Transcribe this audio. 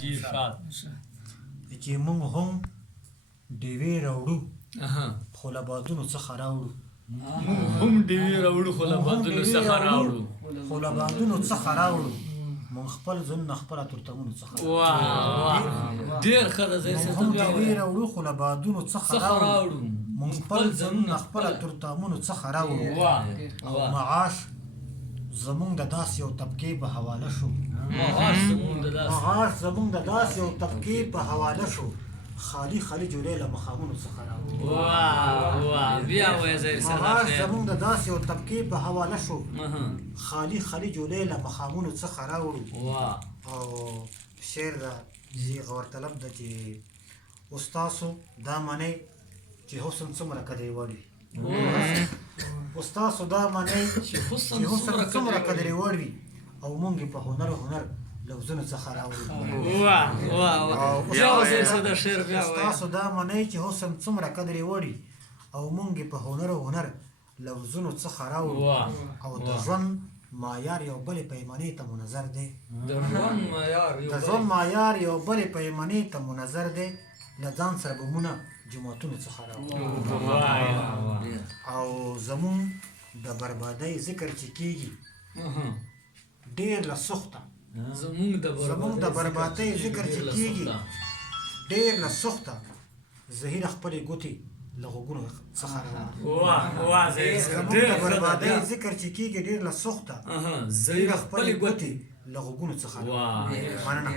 جی ارشاد چې موږ هم ډیوې راوړو خو له بادونو څخه راوړو هم ډیوې راوړو خو له بادونو څخه راوړو خو له بادونو څخه راوړو موږ خپل ځانونه خپله ترتمونو څخه ډېر ښه ده موږ هم ډیوې راوړو خو له بادونو څخه راوړو موږ خپل ځانونه خپله ترتمونو څخه راوړو او معاش زمونږ د داسې یو طبقې په حواله شو معاش زمونږ د داسې یو طبقې په حواله شو خالی جوړې له مخامونو څخه راوړو معاش زمونږ د داسې یو طبقې په حواله شو خالی جوړې له مخامونو څخه راوړو او شعر د دې غورطلب ده چې اوس تاسو دا منئ چې حسن څومره قدرې وړ وي اوس تاسو دا منئ چې حسن څومره قدرې وړ وي او موږ یې په هنر لفظونو څخه راوړو اوس تاسو دا منئ چې حسن څومره قدرې وړ وي او موږ یې په هنر لفظونو څخه راوړو او د ژوند معیار یو بلې پیمانې ته منظر دی د ژوند معیار یو بلې پیمانې ته منظر دی له ځان سره بمونه جوماتونو څخه راوړو او زمون د بربادۍ ذکر چې کېږي ډېر له سخته زمون د بربادۍ ذکر چې کېږي ډېر له سخته زهیره خپلې ګوتې له غوږونو څخه راوړو زمون د بربادۍ ذکر چې کېږي ډېر له سخته زهیره خپلې ګوتې له غوږونو څخه راوړو مننه